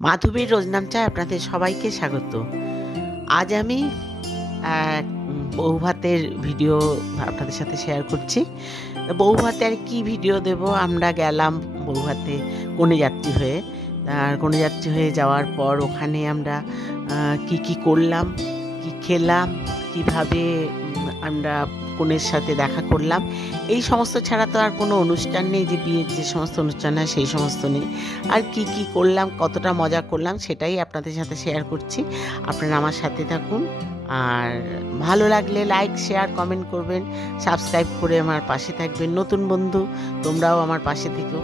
মাধবীর রোজনাম চায় আপনাদের সবাইকে স্বাগত। আজ আমি বউ ভাতের ভিডিও আপনাদের সাথে শেয়ার করছি। বউ ভাতে আর কি ভিডিও দেব, আমরা গেলাম বউ ভাতে কনেযাত্রী হয়ে। আর কনেযাত্রী হয়ে যাওয়ার পর ওখানে আমরা কি করলাম, কি খেলাম, কিভাবে আমরা কনের সাথে দেখা করলাম, এই সমস্ত ছাড়া তো আর কোনো অনুষ্ঠান নেই, যে বিয়ের যে সমস্ত অনুষ্ঠান হয় সেই সমস্ত নেই। আর কি করলাম, কতটা মজা করলাম, সেটাই আপনাদের সাথে শেয়ার করছি। আপনারা আমার সাথে থাকুন, আর ভালো লাগলে লাইক, শেয়ার, কমেন্ট করবেন, সাবস্ক্রাইব করে আমার পাশে থাকবেন। নতুন বন্ধু, তোমরাও আমার পাশে থেকো।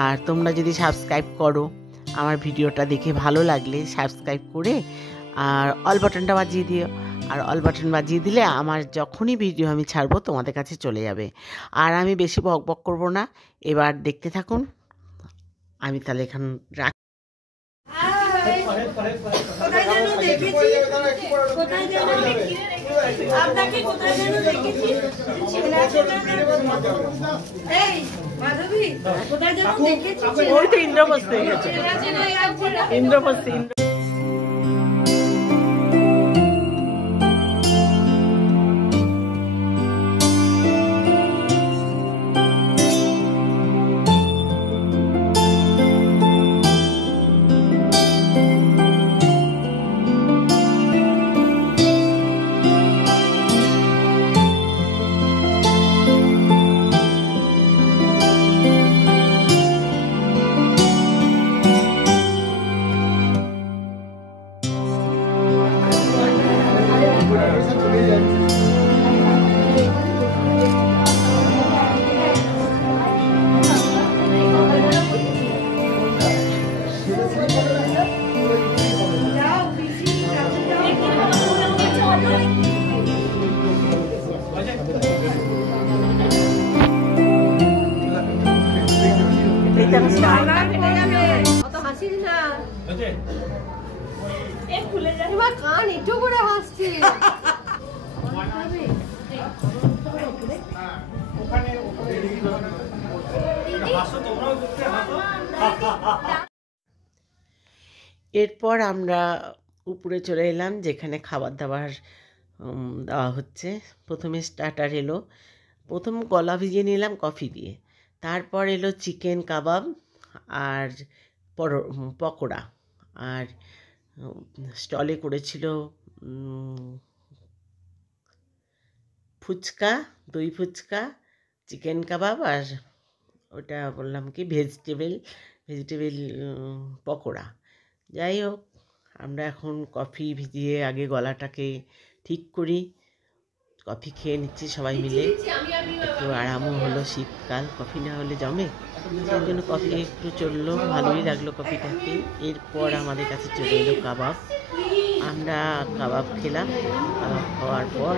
আর তোমরা যদি সাবস্ক্রাইব করো, আমার ভিডিওটা দেখে ভালো লাগলে সাবস্ক্রাইব করে আর অল বাটনটা বাজিয়ে দিও। আর অল বাটন বাজিয়ে দিলে আমার যখনই ভিডিও আমি ছাড়বো তোমাদের কাছে চলে যাবে। আর আমি বেশি বক করবো না, এবার দেখতে থাকুন। আমি তাহলে এখন রাখ। ইন্দ্রপ্রস্থ কান একটু করে হাসছি। এরপর আমরা উপরে চলে এলাম, যেখানে খাবার দাবার দেওয়া হচ্ছে। প্রথমে স্টার্টার এলো, প্রথম গলা ভিজিয়ে নিলাম কফি দিয়ে। তারপর এলো চিকেন কাবাব আর পকোড়া। আর স্টলে করেছিল ফুচকা, দই ফুচকা, চিকেন কাবাব, আর ওটা বললাম কি ভেজিটেবল পকোড়া। যাই হোক, আমরা এখন কফি ভিজিয়ে আগে গলাটাকে ঠিক করি। কফি খেয়ে নিচ্ছি সবাই মিলে, একটু আরামও হলো, শীতকাল, কফি না হলে জমে, সেই জন্য কফি একটু চললো, ভালোই লাগলো কফিটাকে। এরপর আমাদের কাছে চলে এলো কাবাব। আমরা কাবাব খেলাম, কাবাব খাওয়ার পর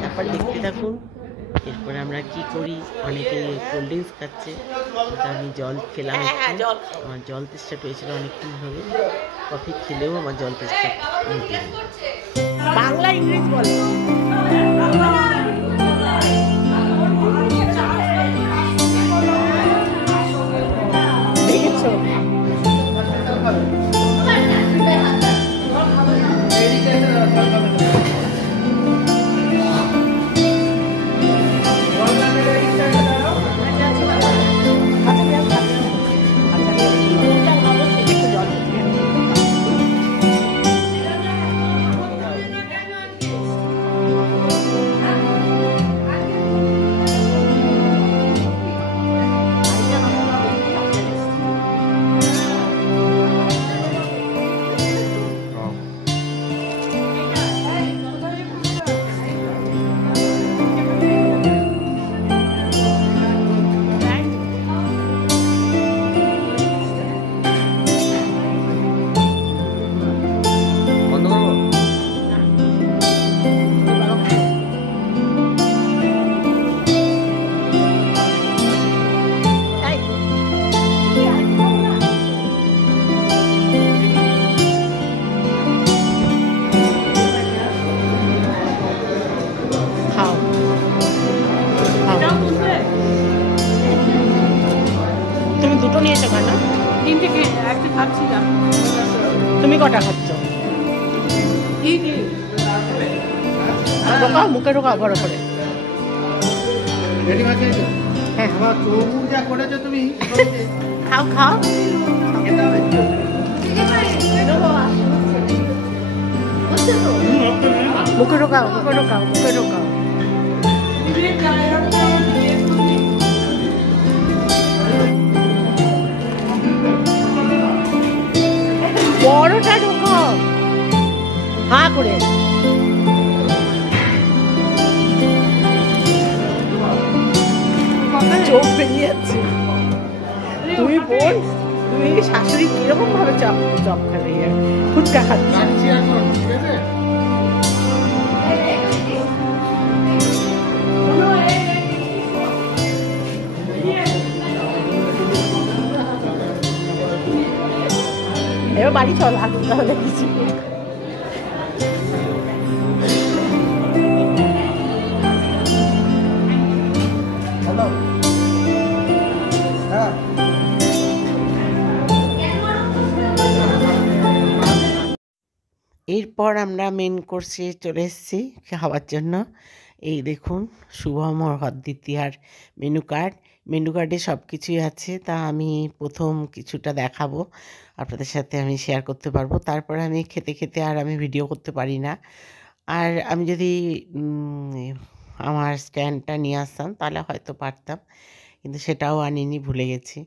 তারপর দেখতে থাকুন। এরপর আমরা কি করি, অনেকে কোল্ড ড্রিঙ্কস খাচ্ছে, আমি জল খেলাম একটু। আমার জল তেষ্টা পেয়েছিল অনেকক্ষণ ধরে, কফি খেলেও আমার জল তেষ্টা মিটে। বাংলা ইংলিশ বলে দেখেছো? একটা খাচ্ছিলাম। তুমি কটা খাচ্ছ? ঢোকাও, মুখে ঢোকাও বড় করে। হ্যাঁ, যা করেছো তুমি খাও খাও। মুখে ঢোকাও, মুখে ঢোকাও, মুখে ঢোকাও। বড়টা ঢোকাও হা করে। চোখ বেরিয়ে যাচ্ছে। তুমি বোন, তুমি শাশুড়ি কিরকম ভাবে চপ চপ খাবে, ফুচকা খাচ্ছে। এবার বাড়ি চল, আসতে তাহলে কিছু। এরপর আমরা মেন কোর্সে চলে এসেছি খাওয়ার জন্য। এই দেখুন শুভম দ্বিতীয়ার মেনু কার্ড। মেনু কার্ডে সব কিছুই আছে, তা আমি প্রথম কিছুটা দেখাবো, আপনাদের সাথে আমি শেয়ার করতে পারবো। তারপরে আমি খেতে খেতে আর আমি ভিডিও করতে পারি না। আর আমি যদি আমার স্ট্যান্ডটা নিয়ে আসতাম তাহলে হয়তো পারতাম, কিন্তু সেটাও আনিনি, ভুলে গেছি।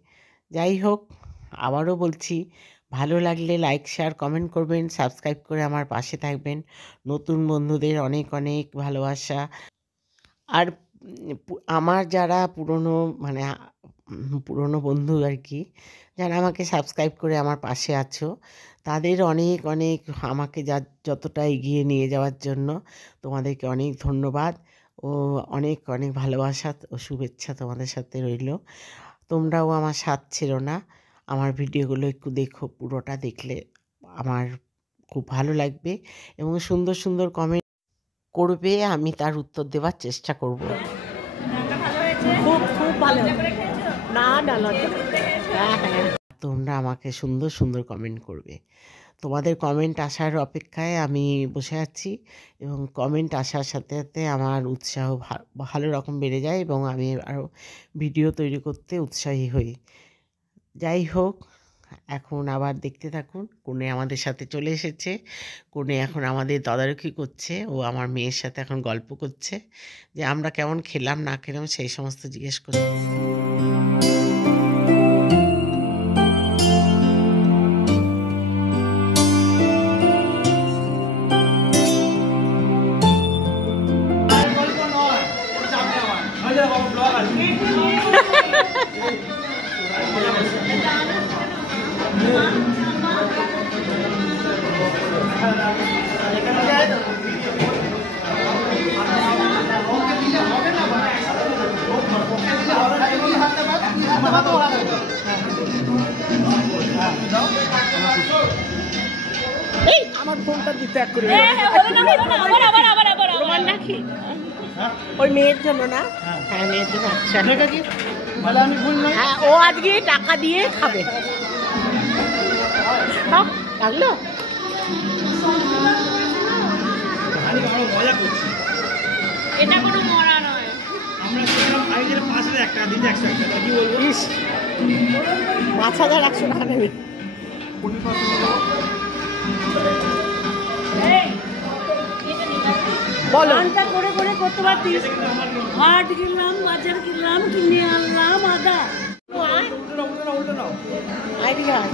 যাই হোক, আবারও বলছি, ভালো লাগলে লাইক শেয়ার কমেন্ট করবেন, সাবস্ক্রাইব করে আমার পাশে থাকবেন। নতুন বন্ধুদের অনেক অনেক ভালোবাসা। আর আমার যারা পুরনো বন্ধু আর কি, যারা আমাকে সাবস্ক্রাইব করে আমার পাশে আছো, তাদের অনেক অনেক আমাকে যতটা এগিয়ে নিয়ে যাওয়ার জন্য তোমাদেরকে অনেক ধন্যবাদ ও অনেক অনেক ভালোবাসা ও শুভেচ্ছা তোমাদের সাথে রইল। তোমরাও আমার সাথ ছেড়ো না। আমার ভিডিওগুলো একটু দেখো, পুরোটা দেখলে আমার খুব ভালো লাগবে এবং সুন্দর সুন্দর কমেন্ট করবে, আমি তার উত্তর দেওয়ার চেষ্টা করব। খুব খুব ভালো। না না লজ্জা, হ্যাঁ হ্যাঁ, তোমরা আমাকে সুন্দর সুন্দর কমেন্ট করবে। তোমাদের কমেন্ট আসার অপেক্ষায় আমি বসে আছি এবং কমেন্ট আসার সাথে সাথে আমার উৎসাহ ভালো রকম বেড়ে যায় এবং আমি আরও ভিডিও তৈরি করতে উৎসাহী হই। যাই হোক, এখন আবার দেখতে থাকুন। কোণে আমাদের সাথে চলে এসেছে। কোণে এখন আমাদের তদারকি করছে, ও আমার মেয়ের সাথে এখন গল্প করছে যে আমরা কেমন খেলাম না খেলাম সেই সমস্ত জিজ্ঞেস করছে। এই আমার ফোনটা দিতে এক করে নাকি ওই মেয়ের জন্য না? হ্যাঁ, মেয়ের জন্য। হ্যাঁ, ও আজকে টাকা দিয়ে খাবে। লাগলো? এটা কোনো মরা নয়। পাঁচ হাজার 100 টাকা নেবে। বলো, করে করে করতে পারতিস। হাট কিনলাম, বাজার কিনলাম, কিনে আনলাম আদা। ID card.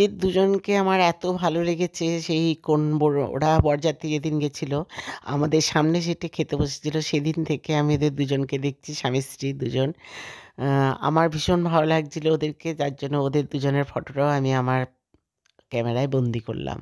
এদের দুজনকে আমার এত ভালো লেগেছে, সেই ওরা বরযাত্রী যেদিন গেছিল আমাদের সামনে সিটে খেতে বসেছিল, সেদিন থেকে আমি এদের দুজনকে দেখছি, স্বামী স্ত্রী দুজন। আমার ভীষণ ভালো লাগছিল ওদেরকে, যার জন্য ওদের দুজনের ফটোটাও আমি আমার ক্যামেরায় বন্দি করলাম।